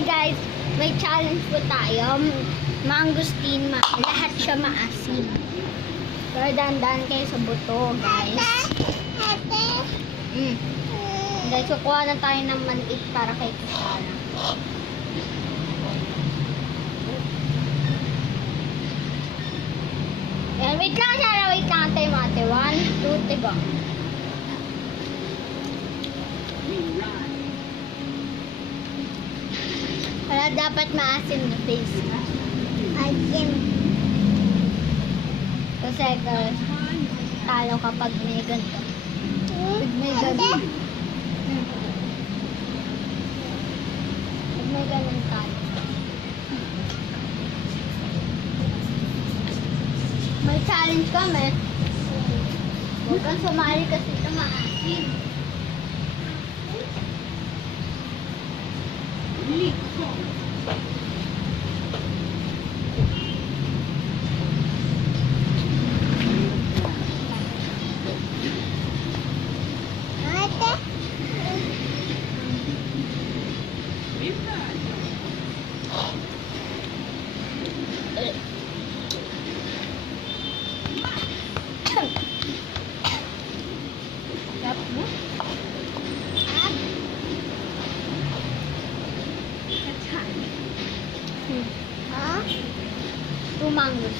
Okay guys, may challenge po tayo. Mangosteen, lahat siya maasim. Pero dandan kayo sa buto, guys. Guys, kukuha na tayo ng maliit para kay Kusara. Yan, wait lang, Sarah. Wait lang tayo, mate. 1, 2, 3, go. Wala dapat maasim na face. Asim. Kasi talo kapag may ganito. Pag may ganito. Pag may ganun talo. May challenge kami. Huwag kang sumali kasi ito maasim. Two mangoes.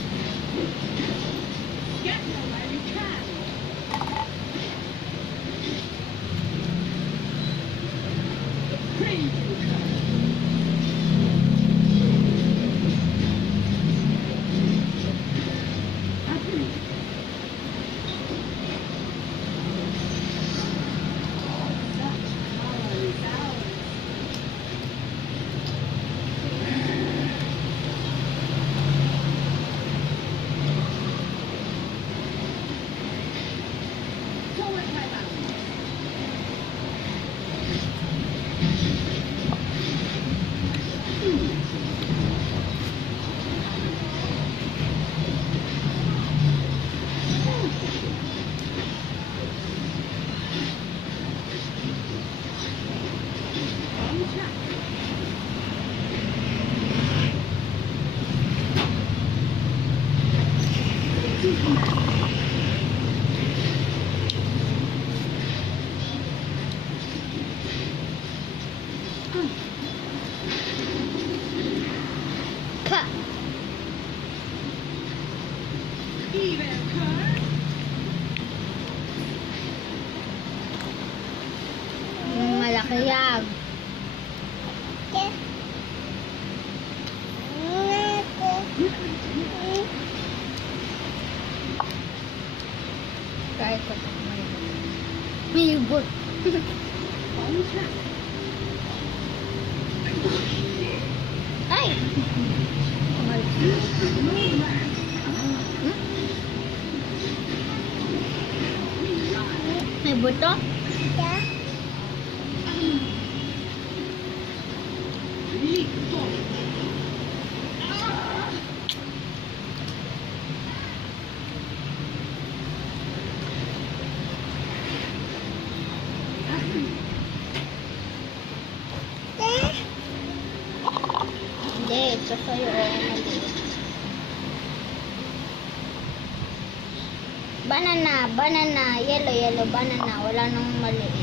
Malaki yan. Kahit ko may ubot. Ay! May buto? Yeah. Hindi, ito sa'yo. Banana, banana, yellow, yellow, banana. Wala nang maliit.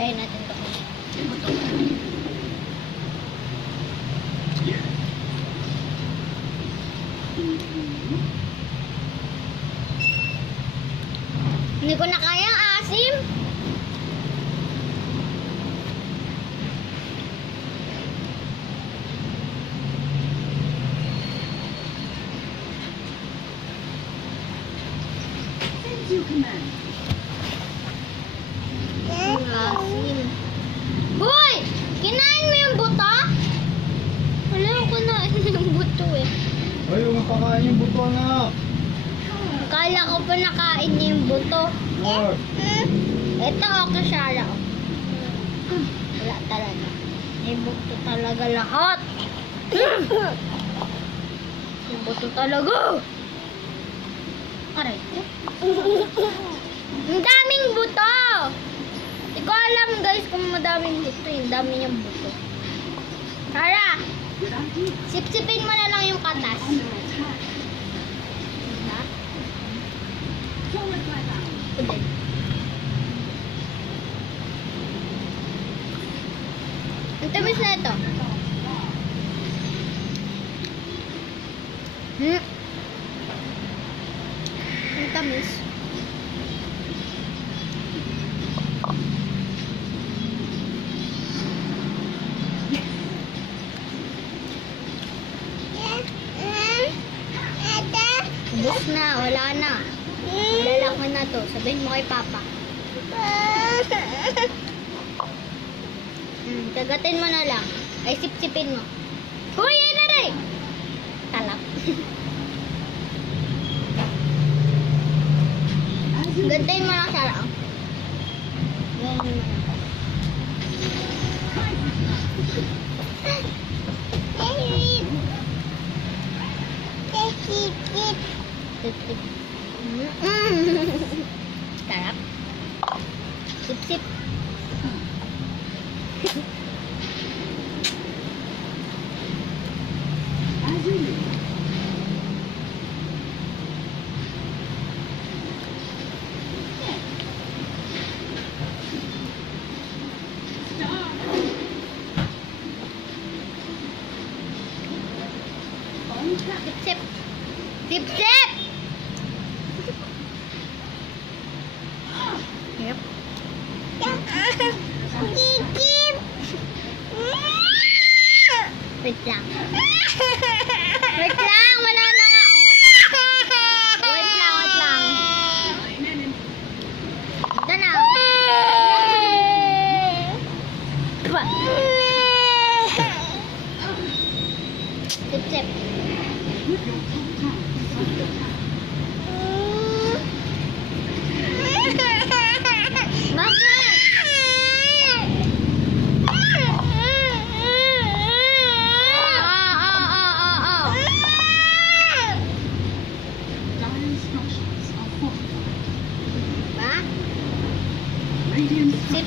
Kaya natin ito. Hindi ko na kaya asim. Asim. Hoy! Kinain mo yung buto? Wala ko na yung buto eh. Ay, huwag pakain yung buto na. Kala ko pa nakain niya yung buto. Ito okay siya lang. Wala talaga. May buto talaga lahat. Yung buto talaga. Aray ko. Ang daming buto. Hindi ko alam guys kung madaming buto. Yung dami niyang buto. Tara. Sip-sipin mo na lang yung katas. Diba? Ito din. Ang tamis na ito. Ang tamis. Ubus na, wala na. Dala ko na to. Sabihin mo kay Papa. Kagatin mo na lang. Ay, sip-sipin mo. Huy, yun na rin! Talap. Gantayin mo lang siya lang. Ganyan mo lang. Sarap. Sip-sip. Sip-sip. Sip-sip! Yep. Kikip! Wait lang. Wait lang! Wala na nga. Oh. Wait lang, wait lang. Ito na. Sip-sip. Sip.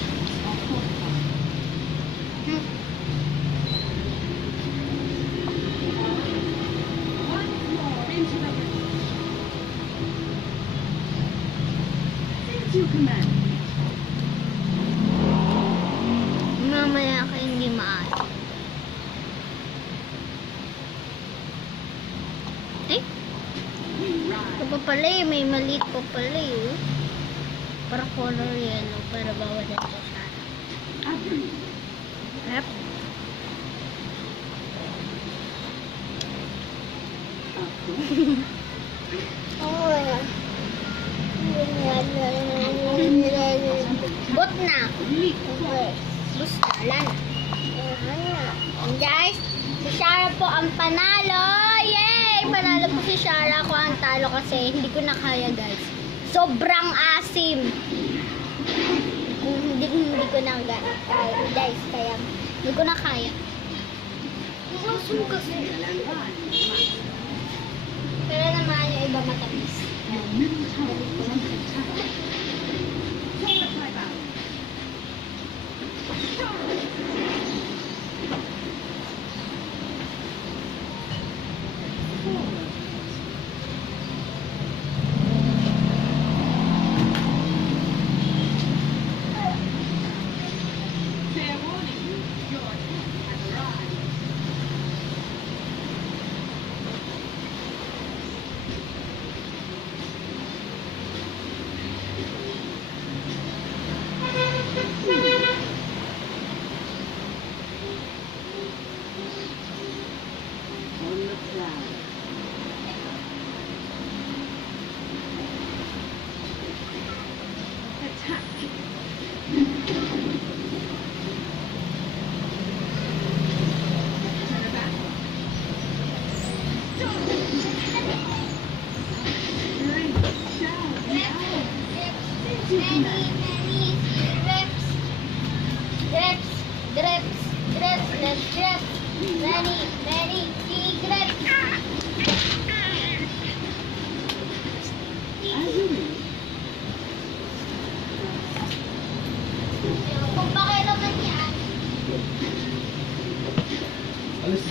Mamaya ka hindi maaari. Ito pa pala eh. May maliit pa pala eh. Para color yellow. Para bawal ito siya. Yep. Bot na. Basta, wala na. And guys, si Shara po ang panalo. Yay! Panalo po si Shara. Ako ang talo kasi hindi ko na kaya guys. Sobrang asim. Hindi ko na kaya guys. Kaya hindi ko na kaya. Asim kasi. Pero naman yung iba matamis. Many secrets.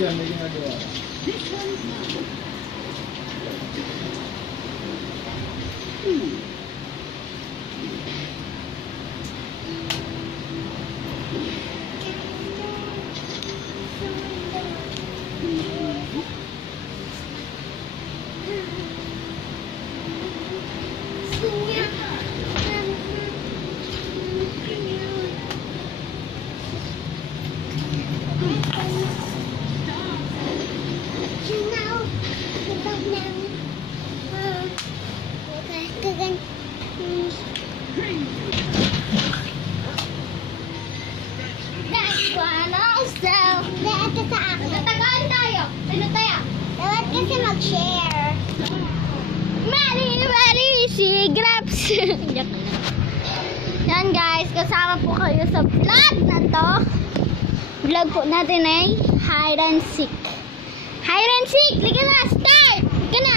dyan, may ginagawa. Natagaan tayo. Ano tayo? Dapat kasi mag-share. Mali, si Grabs. Yan guys, kasama po kayo sa vlog na to. Vlog po natin ay hide and seek. Hide and seek! Liga na! Start! Liga na!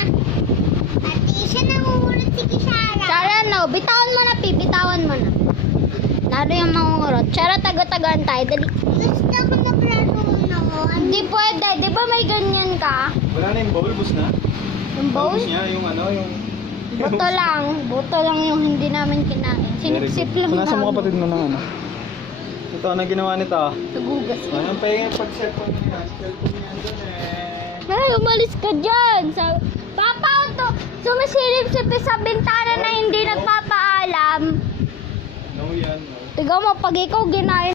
Pati siya nangungurot si Kishara. Shara, no. Bitawan mo na, bitawan mo na. Naro yung mangungurot. Shara, tago-tagoan tayo. Dali. Gusto ko maglaro na. Hindi pwede. Di ba may ganyan ka? Wala na yung bowl, bus na? Yung bowl? Bus niya, yung ano, yung... Buto lang. Buto lang yung hindi namin kinain. Sinipsip lang Nasa namin. mo kapatid mo ng ano? Ito, ano ginawa nito? Nagugas. Anong pahingin pag-cellphone niya? Cellphone niya doon eh. Ay, umalis ka dyan. Papa, to, sumisilip-sip sa bintana na hindi nagpapaalam. No yan, no. Tiga mo, pag ikaw ginain